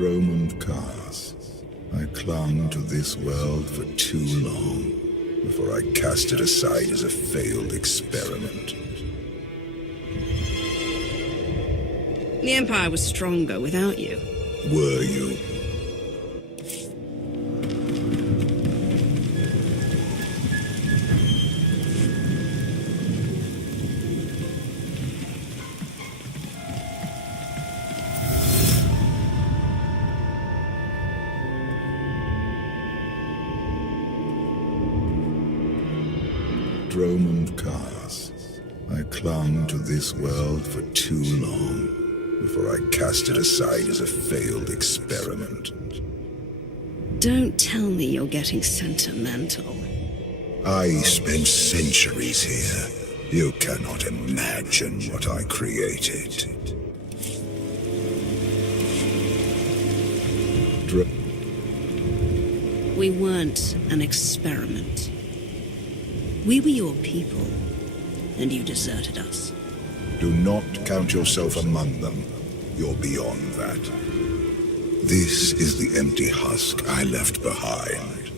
Dromund Kaas. I clung to this world for too long before I cast it aside as a failed experiment. The Empire was stronger without you. Were you? Dromund Kaas. I clung to this world for too long before I cast it aside as a failed experiment. Don't tell me you're getting sentimental. I spent centuries here. You cannot imagine what I created. We weren't an experiment. We were your people, and you deserted us. Do not count yourself among them. You're beyond that. This is the empty husk I left behind.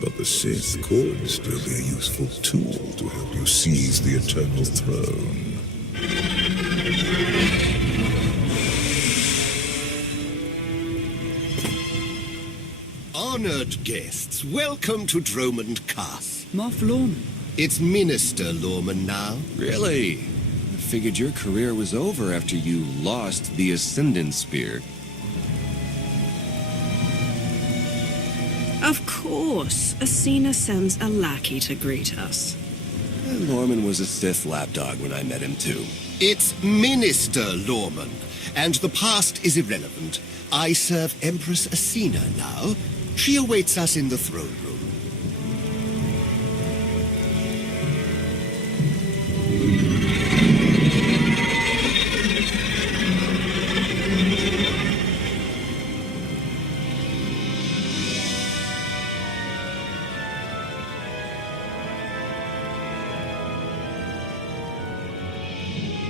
But the Sith could still be a useful tool to help you seize the eternal throne. Honored guests, welcome to Dromund Kaas. Moff Lorman. It's Minister Lorman now. Really? I figured your career was over after you lost the Ascendant Spear. Of course, Asina sends a lackey to greet us. Lorman was a Sith lapdog when I met him, too. It's Minister Lorman, and the past is irrelevant. I serve Empress Asina now. She awaits us in the throne room.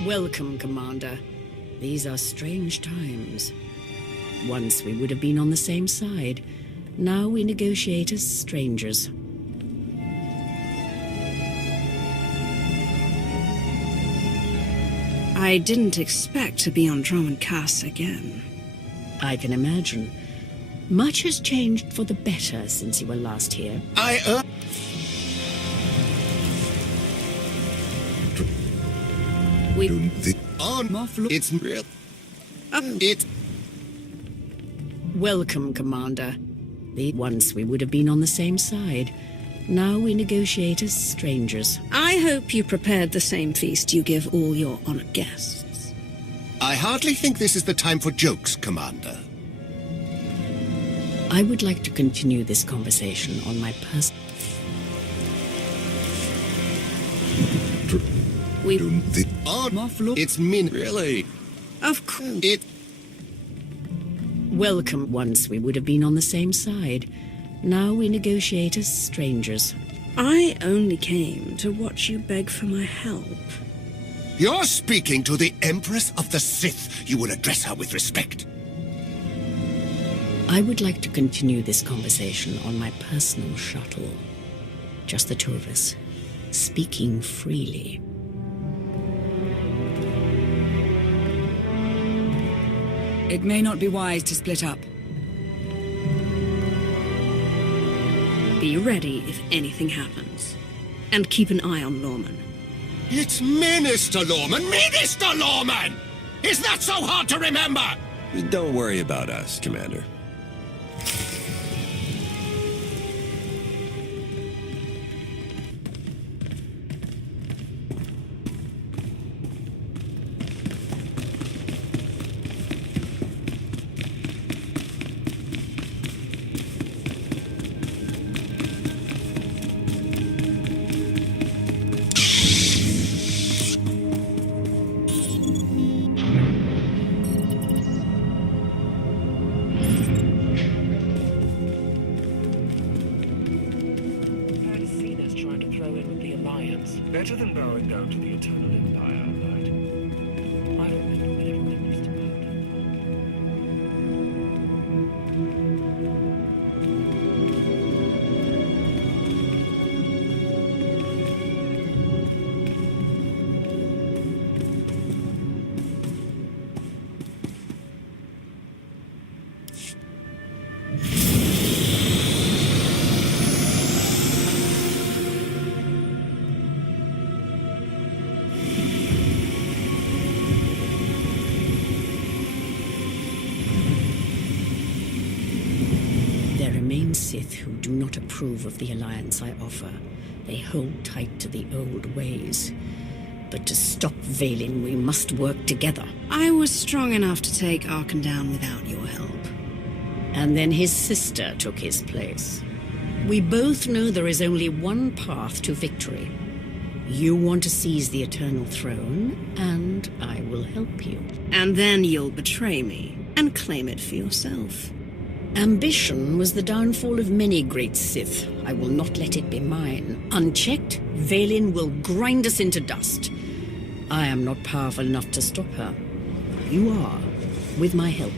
Welcome, Commander. These are strange times. Once we would have been on the same side. Now we negotiate as strangers. I didn't expect to be on Dromund Kaas again. I can imagine. Much has changed for the better since you were last here. It's real. Welcome, Commander. Once we would have been on the same side. Now we negotiate as strangers. I hope you prepared the same feast you give all your honored guests. I hardly think this is the time for jokes, Commander. I would like to continue this conversation on my personal... It's Min. Really? Of course. Welcome. Once we would have been on the same side. Now we negotiate as strangers. I only came to watch you beg for my help. You're speaking to the Empress of the Sith. You will address her with respect. I would like to continue this conversation on my personal shuttle. Just the two of us, speaking freely. It may not be wise to split up. Be ready if anything happens. And keep an eye on Lorman. It's Minister Lorman! Minister Lorman! Is that so hard to remember? Don't worry about us, Commander. Better than bowing down to the Eternal Empire, right? I remember when everyone used to bow down. Sith who do not approve of the alliance I offer. They hold tight to the old ways. But to stop Vaylin, we must work together. I was strong enough to take Arkan down without your help. And then his sister took his place. We both know there is only one path to victory. You want to seize the Eternal Throne, and I will help you. And then you'll betray me and claim it for yourself. Ambition was the downfall of many great Sith. I will not let it be mine. Unchecked, Vaylin will grind us into dust. I am not powerful enough to stop her. You are, with my help.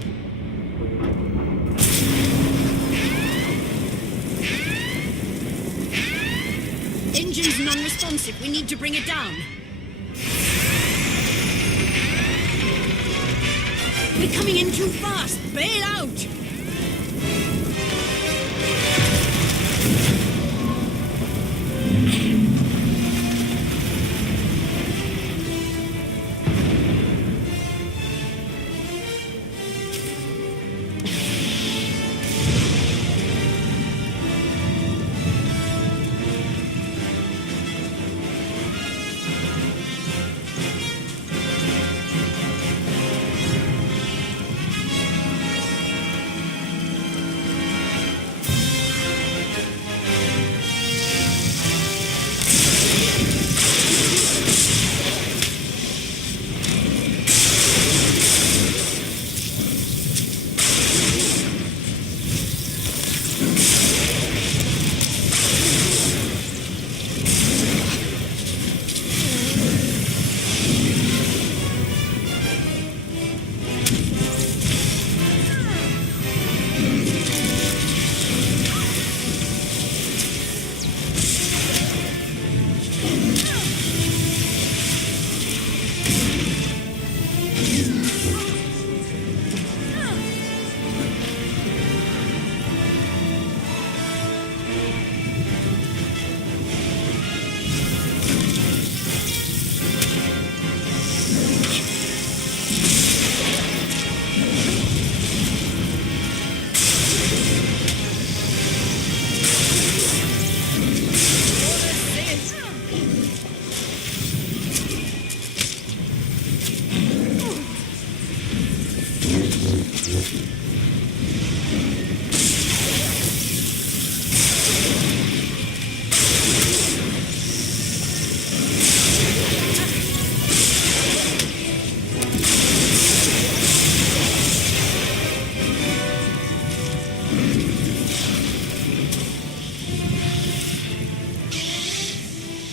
Engine's non-responsive. We need to bring it down. We're coming in too fast. Bail out!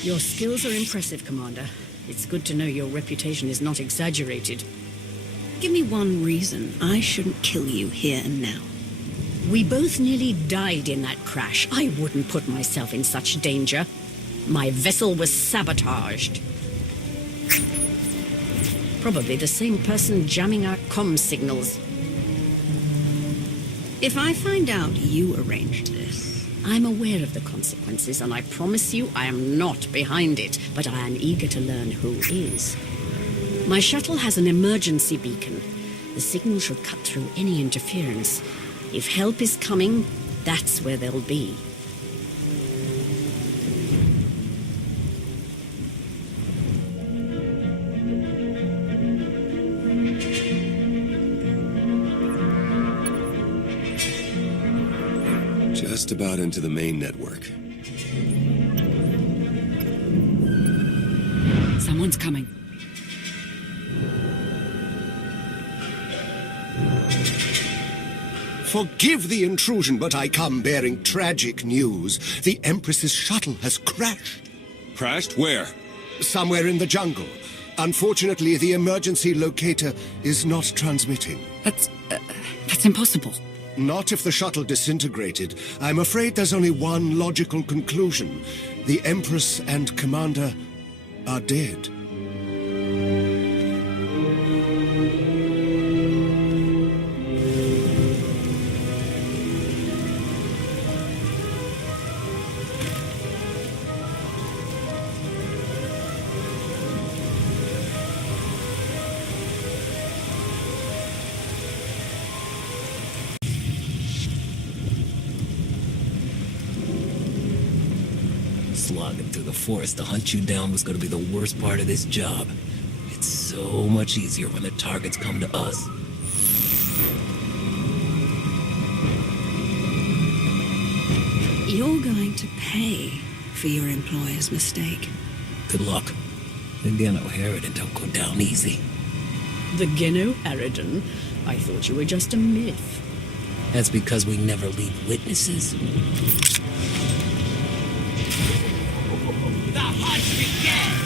Your skills are impressive, Commander. It's good to know your reputation is not exaggerated. Give me one reason I shouldn't kill you here and now. We both nearly died in that crash. I wouldn't put myself in such danger. My vessel was sabotaged. Probably the same person jamming our comm signals. If I find out you arranged this... I'm aware of the consequences, and I promise you I am not behind it, but I am eager to learn who is. My shuttle has an emergency beacon. The signal should cut through any interference. If help is coming, that's where they'll be. Just about into the main network. Someone's coming. Forgive the intrusion, but I come bearing tragic news. The Empress's shuttle has crashed. Crashed? Where? Somewhere in the jungle. Unfortunately, the emergency locator is not transmitting. That's impossible. Not if the shuttle disintegrated. I'm afraid there's only one logical conclusion. The Empress and Commander are dead. slogging through the forest to hunt you down was going to be the worst part of this job. It's so much easier when the targets come to us. You're going to pay for your employer's mistake. Good luck. The Geno Harridan don't go down easy. The Geno Harridan? I thought you were just a myth. That's because we never leave witnesses. The hunt begins!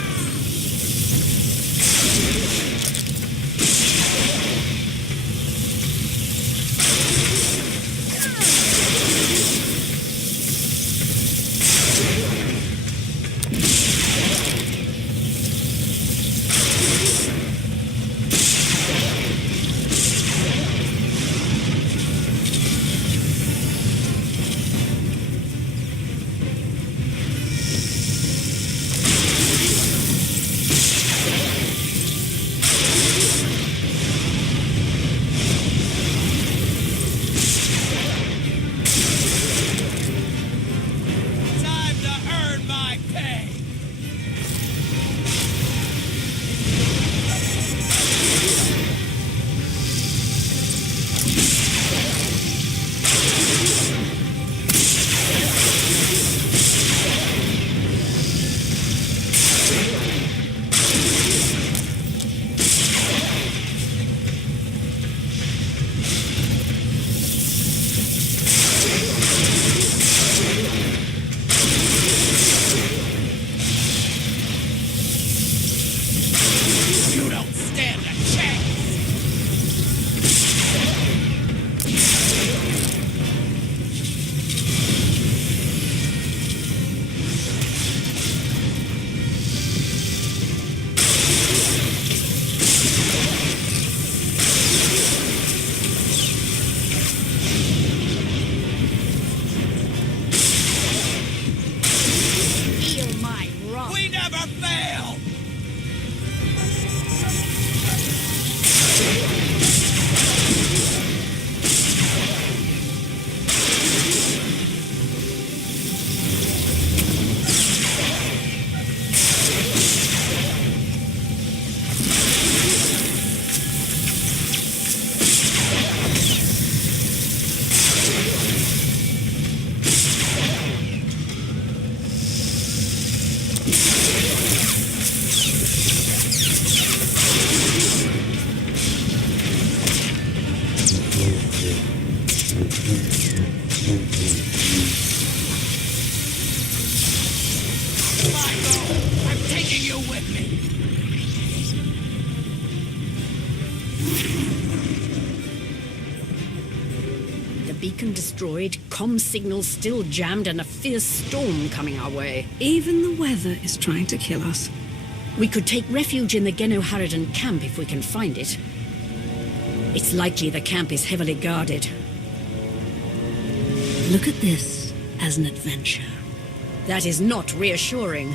I'm taking you with me. The beacon destroyed, comm signals still jammed, and a fierce storm coming our way. Even the weather is trying to kill us. We could take refuge in the Geno Harridan camp if we can find it. It's likely the camp is heavily guarded. Look at this as an adventure. That is not reassuring.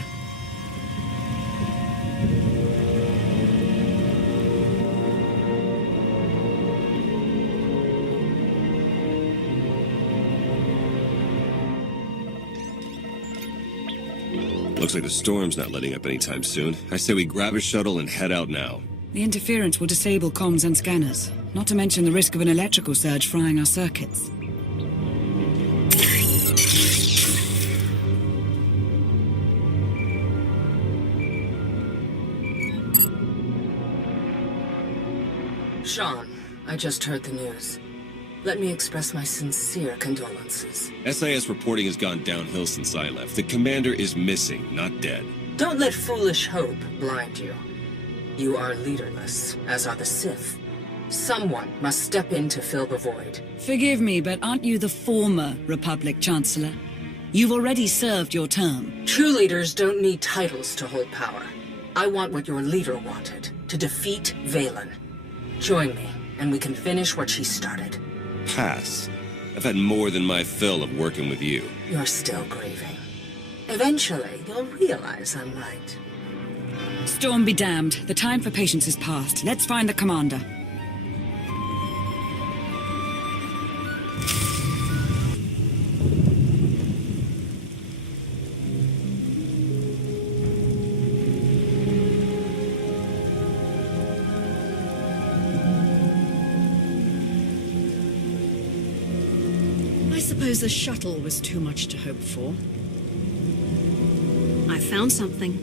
Looks like the storm's not letting up anytime soon. I say we grab a shuttle and head out now. The interference will disable comms and scanners, not to mention the risk of an electrical surge frying our circuits. Sean, I just heard the news. Let me express my sincere condolences. SIS reporting has gone downhill since I left. The commander is missing, not dead. Don't let foolish hope blind you. You are leaderless, as are the Sith. Someone must step in to fill the void. Forgive me, but aren't you the former Republic Chancellor? You've already served your term. True leaders don't need titles to hold power. I want what your leader wanted, to defeat Valen. Join me, and we can finish what she started. Pass. I've had more than my fill of working with you. You're still grieving. Eventually, you'll realize I'm right. Storm be damned. The time for patience is past. Let's find the commander. suppose the shuttle was too much to hope for. I found something.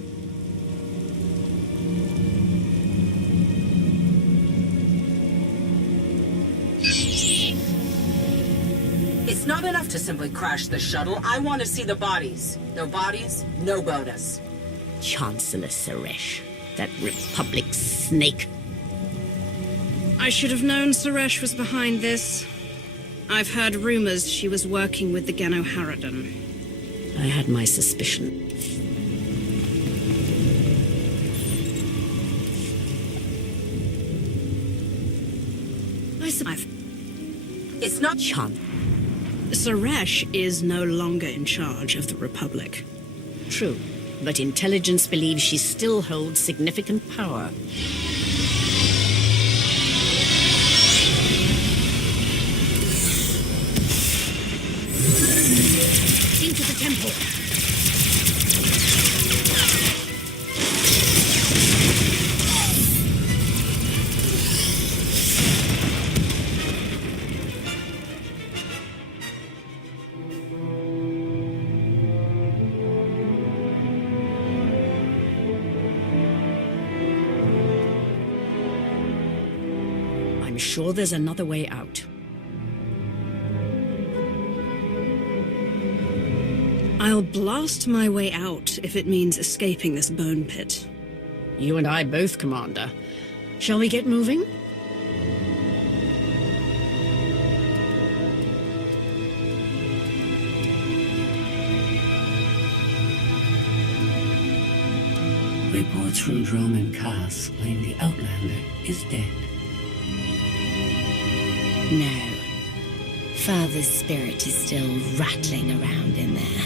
It's not enough to simply crash the shuttle. I want to see the bodies. No bodies, no bonus. Chancellor Suresh, that Republic snake. I should have known Suresh was behind this. I've heard rumors she was working with the Gano Harridan. I had my suspicion. It's not Suresh is no longer in charge of the Republic. True, but intelligence believes she still holds significant power. Into the temple. I'm sure there's another way out. I'll blast my way out if it means escaping this bone pit. You and I both, Commander. Shall we get moving? Reports from Drome and Cass claim the Outlander is dead. No. Father's spirit is still rattling around in there.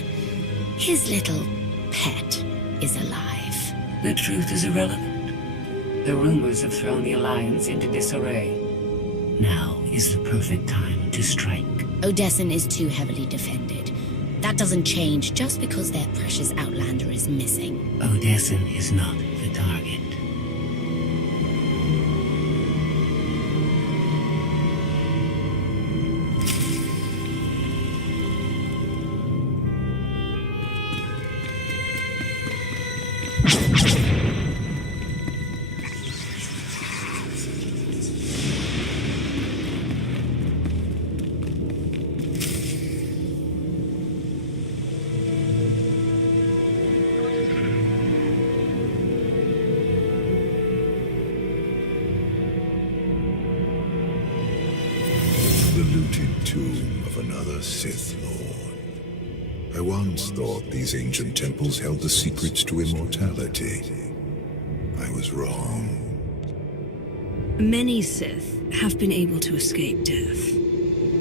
His little pet is alive. The truth is irrelevant. The rumors have thrown the Alliance into disarray. Now is the perfect time to strike. Odessen is too heavily defended. That doesn't change just because their precious Outlander is missing. Odessen is not the target. Tomb of another Sith Lord. I once thought these ancient temples held the secrets to immortality. I was wrong. Many Sith have been able to escape death.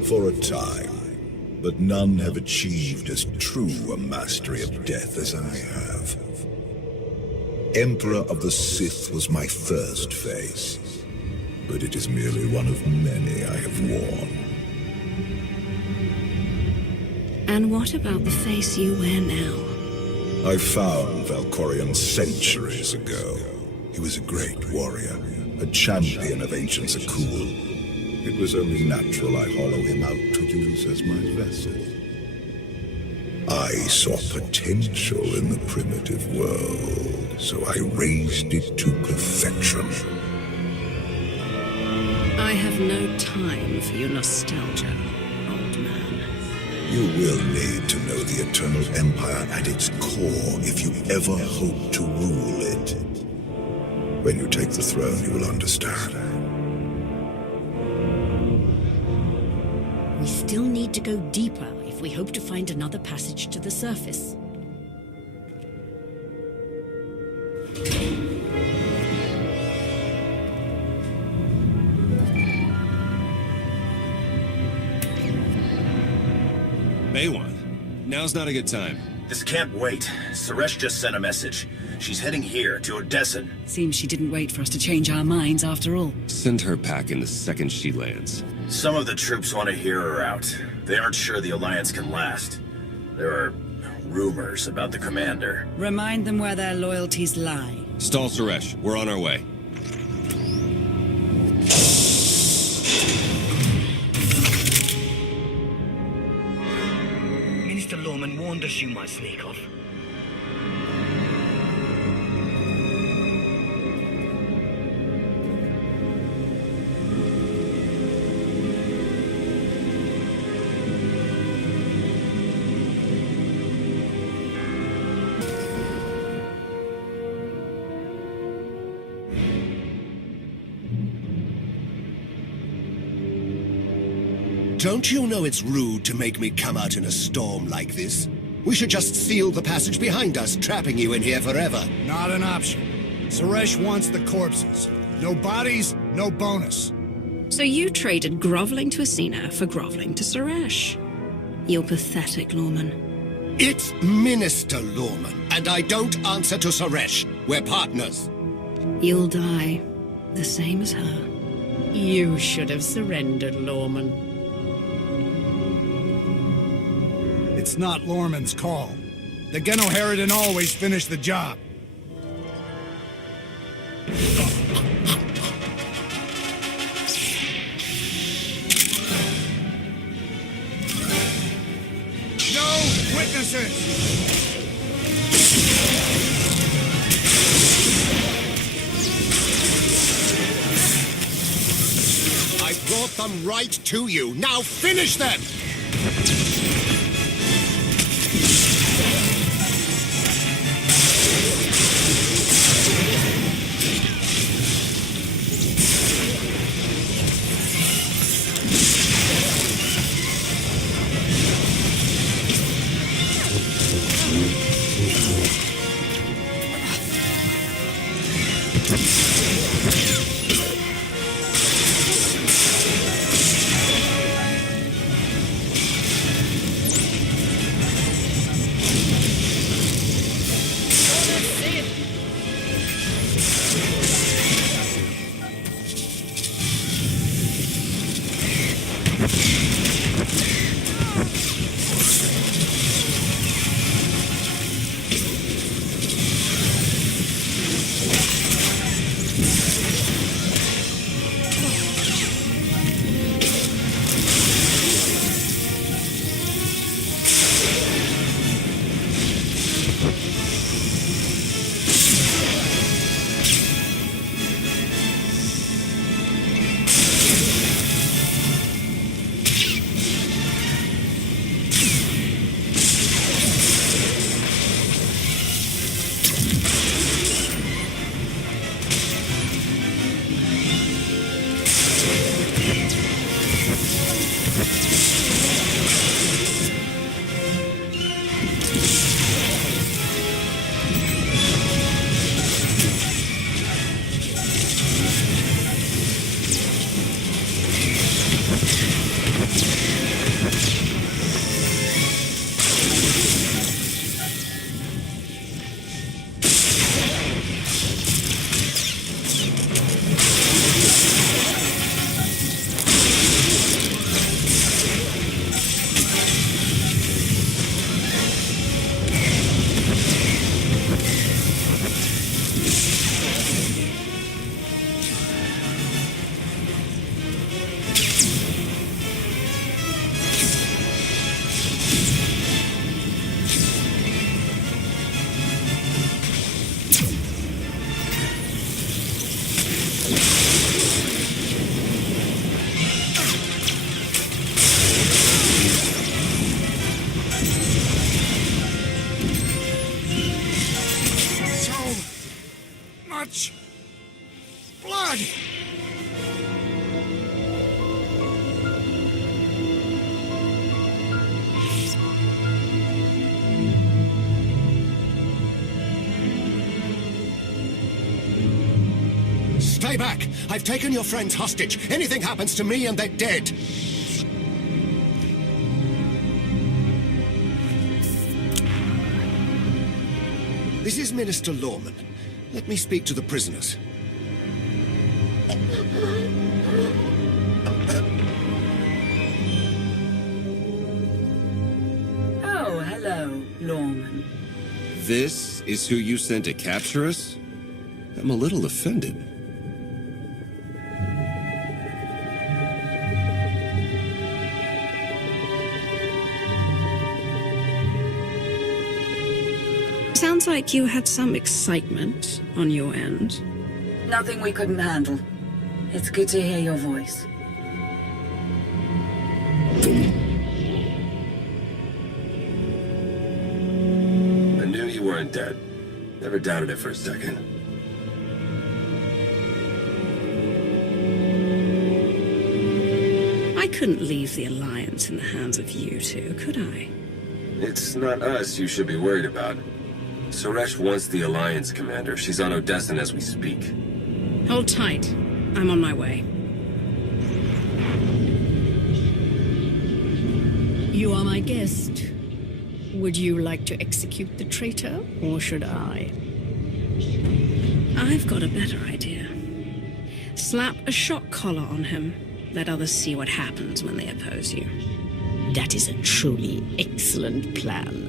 For a time, but none have achieved as true a mastery of death as I have. Emperor of the Sith was my first face, but it is merely one of many I have worn. And what about the face you wear now? I found Valkorion centuries ago. He was a great warrior, a champion of ancient Zakul. It was only natural I hollow him out to use as my vessel. I saw potential in the primitive world, so I raised it to perfection. I have no time for your nostalgia, old man. You will need to know the Eternal Empire at its core if you ever hope to rule it. When you take the throne, you will understand. We still need to go deeper if we hope to find another passage to the surface. Baywan, now's not a good time. This can't wait. Suresh just sent a message. She's heading here, to Odessen. Seems she didn't wait for us to change our minds after all. Send her packing the second she lands. Some of the troops want to hear her out. They aren't sure the Alliance can last. There are rumors about the commander. Remind them where their loyalties lie. Stall Suresh, we're on our way. warned us you might sneak off. Don't you know it's rude to make me come out in a storm like this? We should just seal the passage behind us, trapping you in here forever. Not an option. Suresh wants the corpses. No bodies, no bonus. So you traded groveling to Asina for groveling to Suresh. You're pathetic, Lawman. It's Minister Lawman, and I don't answer to Suresh. We're partners. You'll die, the same as her. You should have surrendered, Lawman. It's not Lorman's call. The Genoheridan always finish the job. No witnesses! I brought them right to you. Now finish them! Blood! Stay back! I've taken your friends hostage. Anything happens to me and they're dead. This is Minister Lawman. Let me speak to the prisoners. Oh, hello, Lawman. This is who you sent to capture us? I'm a little offended. like you had some excitement on your end. Nothing we couldn't handle. It's good to hear your voice. I knew you weren't dead. Never doubted it for a second. I couldn't leave the Alliance in the hands of you two, could I? It's not us you should be worried about. Suresh wants the Alliance, Commander. She's on Odessan as we speak. Hold tight. I'm on my way. You are my guest. Would you like to execute the traitor, or should I? I've got a better idea. Slap a shock collar on him. Let others see what happens when they oppose you. That is a truly excellent plan.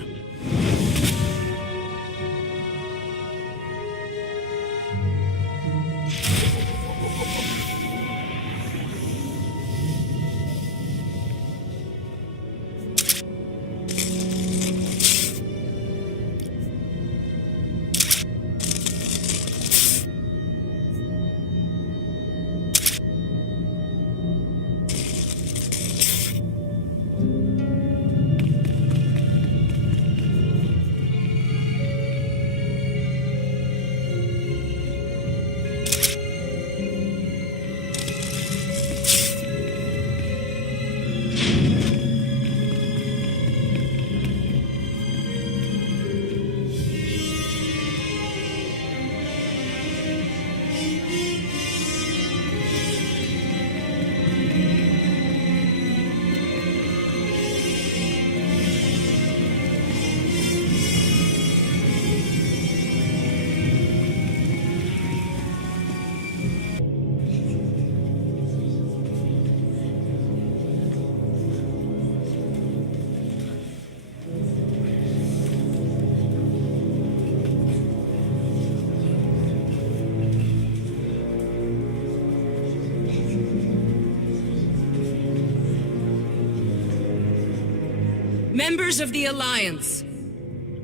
Members of the Alliance,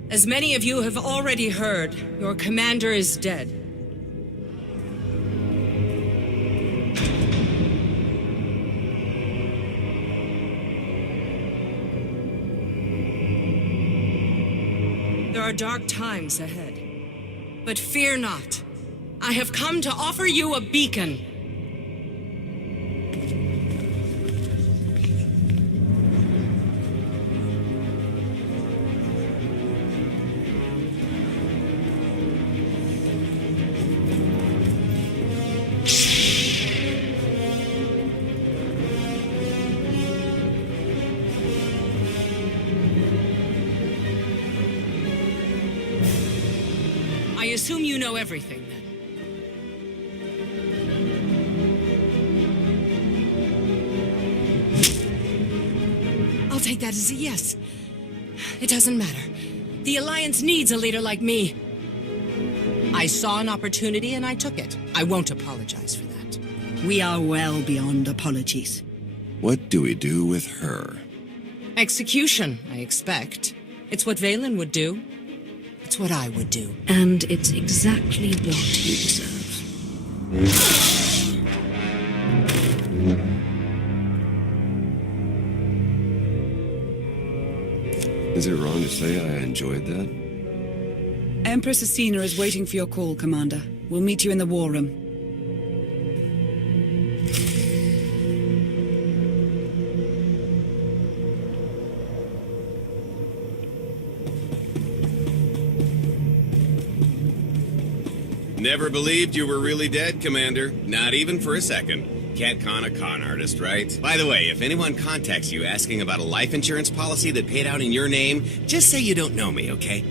as many of you have already heard, your commander is dead. There are dark times ahead, but fear not. I have come to offer you a beacon. I assume you know everything, then. I'll take that as a yes. It doesn't matter. The Alliance needs a leader like me. I saw an opportunity and I took it. I won't apologize for that. We are well beyond apologies. What do we do with her? Execution, I expect. It's what Valen would do. It's what I would do. And it's exactly what you deserve. Is it wrong to say I enjoyed that? Empress Asina is waiting for your call, Commander. We'll meet you in the war room. Never believed you were really dead, Commander. Not even for a second. Can't con a con artist, right? By the way, if anyone contacts you asking about a life insurance policy that paid out in your name, just say you don't know me, okay?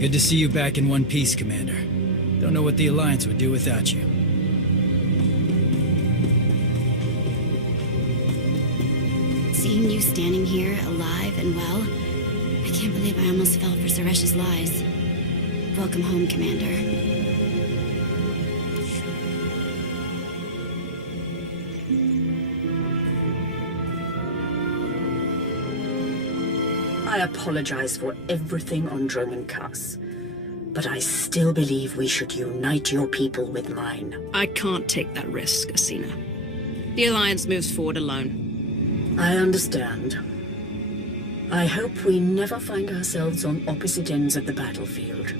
Good to see you back in one piece, Commander. Don't know what the Alliance would do without you. Seeing you standing here, alive and well, I can't believe I almost fell for Suresh's lies. Welcome home, Commander. I apologize for everything on Droman Kaas, but I still believe we should unite your people with mine. I can't take that risk, Asina. The Alliance moves forward alone. I understand. I hope we never find ourselves on opposite ends of the battlefield.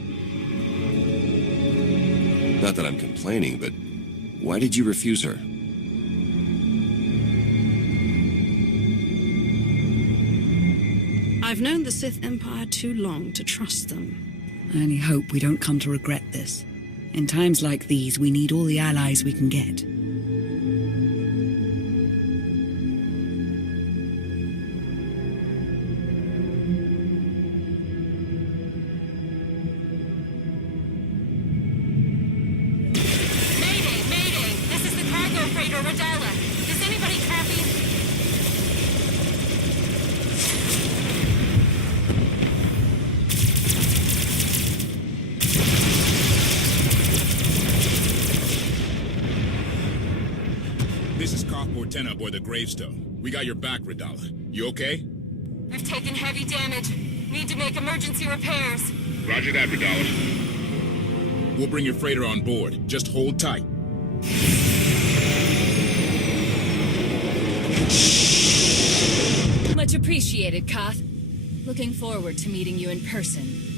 Not that I'm complaining, but why did you refuse her? I've known the Sith Empire too long to trust them. I only hope we don't come to regret this. In times like these, we need all the allies we can get. Aboard the Gravestone. We got your back, Radala. You okay? We've taken heavy damage. Need to make emergency repairs. Roger that, Radala. We'll bring your freighter on board. Just hold tight. Much appreciated, Koth. Looking forward to meeting you in person.